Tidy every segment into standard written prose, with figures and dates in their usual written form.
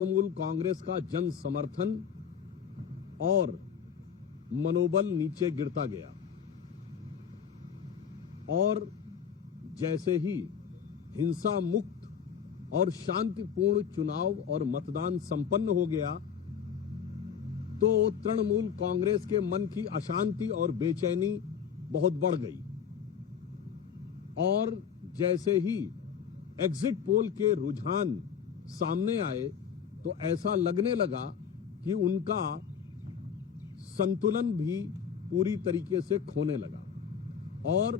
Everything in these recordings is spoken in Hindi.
तृणमूल कांग्रेस का जन समर्थन और मनोबल नीचे गिरता गया और जैसे ही हिंसा मुक्त और शांतिपूर्ण चुनाव और मतदान संपन्न हो गया तो तृणमूल कांग्रेस के मन की अशांति और बेचैनी बहुत बढ़ गई और जैसे ही एग्जिट पोल के रुझान सामने आए तो ऐसा लगने लगा कि उनका संतुलन भी पूरी तरीके से खोने लगा और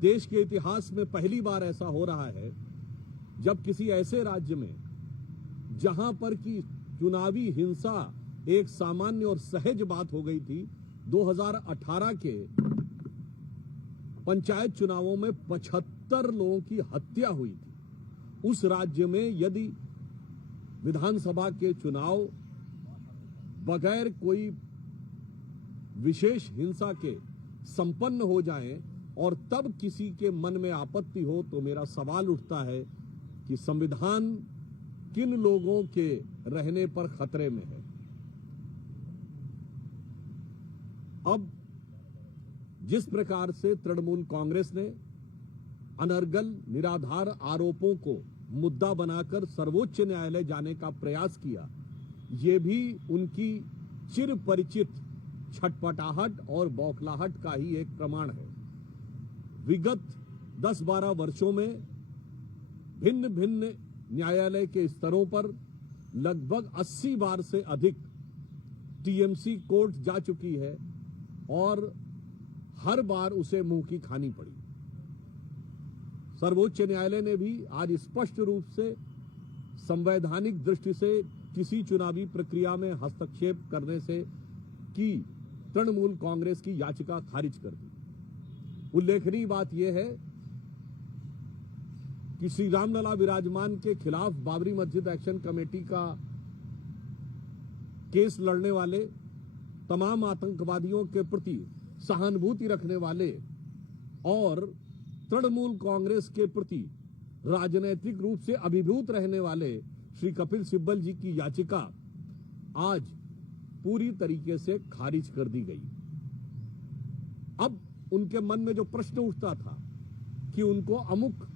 देश के इतिहास में पहली बार ऐसा हो रहा है जब किसी ऐसे राज्य में जहां पर की चुनावी हिंसा एक सामान्य और सहज बात हो गई थी, 2018 के पंचायत चुनावों में 75 लोगों की हत्या हुई थी। उस राज्य में यदि विधानसभा के चुनाव बगैर कोई विशेष हिंसा के संपन्न हो जाएं और तब किसी के मन में आपत्ति हो तो मेरा सवाल उठता है कि संविधान किन लोगों के रहने पर खतरे में है। अब जिस प्रकार से तृणमूल कांग्रेस ने अनर्गल निराधार आरोपों को मुद्दा बनाकर सर्वोच्च न्यायालय जाने का प्रयास किया, ये भी उनकी चिर परिचित छटपटाहट और बौखलाहट का ही एक प्रमाण है। विगत 10-12 वर्षों में भिन्न भिन्न न्यायालय के स्तरों पर लगभग 80 बार से अधिक टीएमसी कोर्ट जा चुकी है और हर बार उसे मुंह की खानी पड़ी। सर्वोच्च न्यायालय ने भी आज स्पष्ट रूप से संवैधानिक दृष्टि से किसी चुनावी प्रक्रिया में हस्तक्षेप करने से की तृणमूल कांग्रेस की याचिका खारिज कर दी। उल्लेखनीय बात यह है कि श्री रामलला विराजमान के खिलाफ बाबरी मस्जिद एक्शन कमेटी का केस लड़ने वाले तमाम आतंकवादियों के प्रति सहानुभूति रखने वाले और तृणमूल कांग्रेस के प्रति राजनीतिक रूप से अभिभूत रहने वाले श्री कपिल सिब्बल जी की याचिका आज पूरी तरीके से खारिज कर दी गई। अब उनके मन में जो प्रश्न उठता था कि उनको अमुक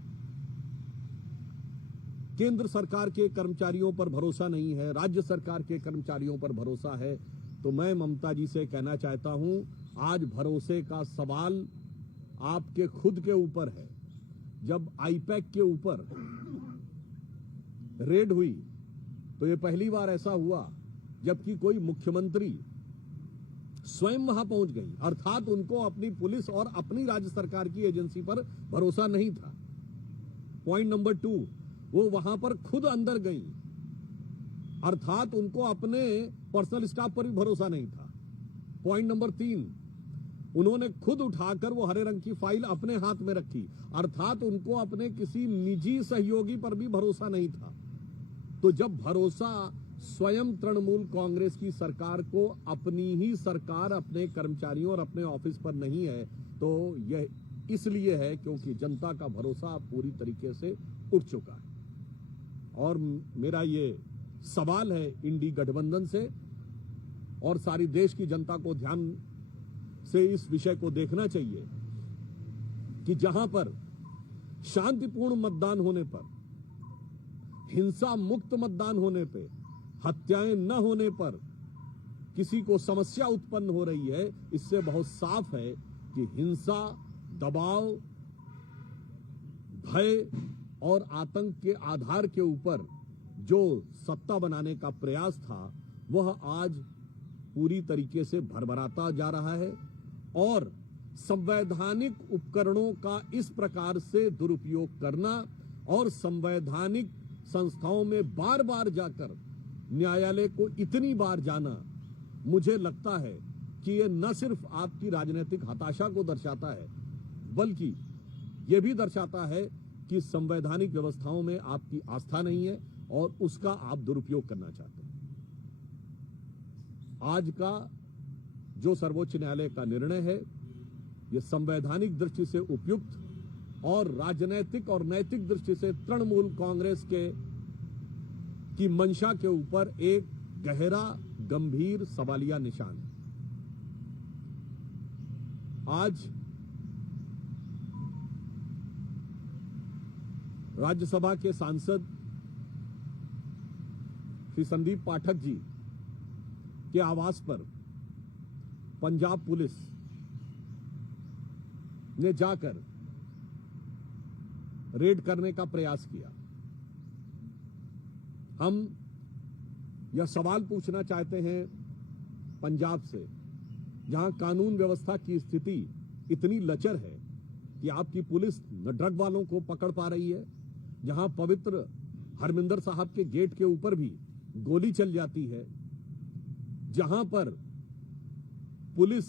केंद्र सरकार के कर्मचारियों पर भरोसा नहीं है, राज्य सरकार के कर्मचारियों पर भरोसा है, तो मैं ममता जी से कहना चाहता हूं आज भरोसे का सवाल आपके खुद के ऊपर है। जब आईपैक के ऊपर रेड हुई तो ये पहली बार ऐसा हुआ जबकि कोई मुख्यमंत्री स्वयं वहां पहुंच गई, अर्थात उनको अपनी पुलिस और अपनी राज्य सरकार की एजेंसी पर भरोसा नहीं था। पॉइंट नंबर 2, वो वहां पर खुद अंदर गई, अर्थात उनको अपने पर्सनल स्टाफ पर भी भरोसा नहीं था। पॉइंट नंबर 3, उन्होंने खुद उठाकर वो हरे रंग की फाइल अपने हाथ में रखी, अर्थात उनको अपने किसी निजी सहयोगी पर भी भरोसा नहीं था। तो जब भरोसा स्वयं तृणमूल कांग्रेस की सरकार को अपनी ही सरकार अपने कर्मचारियों और अपने ऑफिस पर नहीं है तो यह इसलिए है क्योंकि जनता का भरोसा पूरी तरीके से उठ चुका है। और मेरा ये सवाल है इंडी गठबंधन से और सारी देश की जनता को ध्यान से इस विषय को देखना चाहिए कि जहां पर शांतिपूर्ण मतदान होने पर, हिंसा मुक्त मतदान होने पे, हत्याएं न होने पर किसी को समस्या उत्पन्न हो रही है, इससे बहुत साफ है कि हिंसा, दबाव, भय और आतंक के आधार के ऊपर जो सत्ता बनाने का प्रयास था वह आज पूरी तरीके से भरभराता जा रहा है और संवैधानिक उपकरणों का इस प्रकार से दुरुपयोग करना और संवैधानिक संस्थाओं में बार बार जाकर न्यायालय को इतनी बार जाना, मुझे लगता है कि यह न सिर्फ आपकी राजनीतिक हताशा को दर्शाता है बल्कि यह भी दर्शाता है कि संवैधानिक व्यवस्थाओं में आपकी आस्था नहीं है और उसका आप दुरुपयोग करना चाहते हैं। आज का जो सर्वोच्च न्यायालय का निर्णय है यह संवैधानिक दृष्टि से उपयुक्त और राजनीतिक और नैतिक दृष्टि से तृणमूल कांग्रेस के की मंशा के ऊपर एक गहरा गंभीर सवालिया निशान है। आज राज्यसभा के सांसद श्री संदीप पाठक जी के आवास पर पंजाब पुलिस ने जाकर रेड करने का प्रयास किया। हम यह सवाल पूछना चाहते हैं पंजाब से, जहां कानून व्यवस्था की स्थिति इतनी लचर है कि आपकी पुलिस न ड्रग वालों को पकड़ पा रही है, जहां पवित्र हरमिंदर साहब के गेट के ऊपर भी गोली चल जाती है, जहां पर पुलिस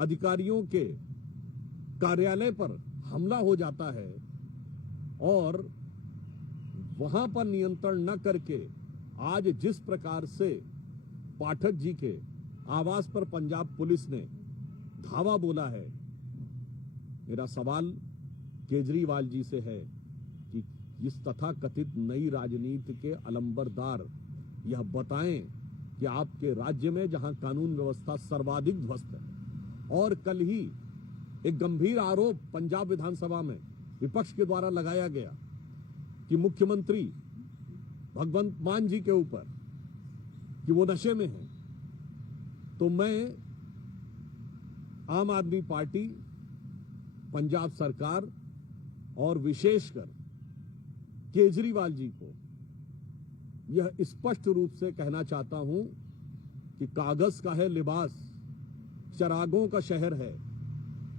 अधिकारियों के कार्यालय पर हमला हो जाता है और वहां पर नियंत्रण न करके आज जिस प्रकार से पाठक जी के आवास पर पंजाब पुलिस ने धावा बोला है, मेरा सवाल केजरीवाल जी से है कि इस तथाकथित नई राजनीति के अलंबरदार यह बताएं कि आपके राज्य में जहां कानून व्यवस्था सर्वाधिक ध्वस्त है, और कल ही एक गंभीर आरोप पंजाब विधानसभा में विपक्ष के द्वारा लगाया गया कि मुख्यमंत्री भगवंत मान जी के ऊपर कि वो नशे में हैं, तो मैं आम आदमी पार्टी, पंजाब सरकार और विशेषकर केजरीवाल जी को यह स्पष्ट रूप से कहना चाहता हूं कि कागज का है लिबास, चरागों का शहर है।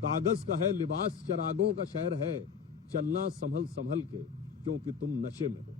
कागज का है लिबास, चरागों का शहर है। चलना संभल संभल के, क्योंकि तुम नशे में हो।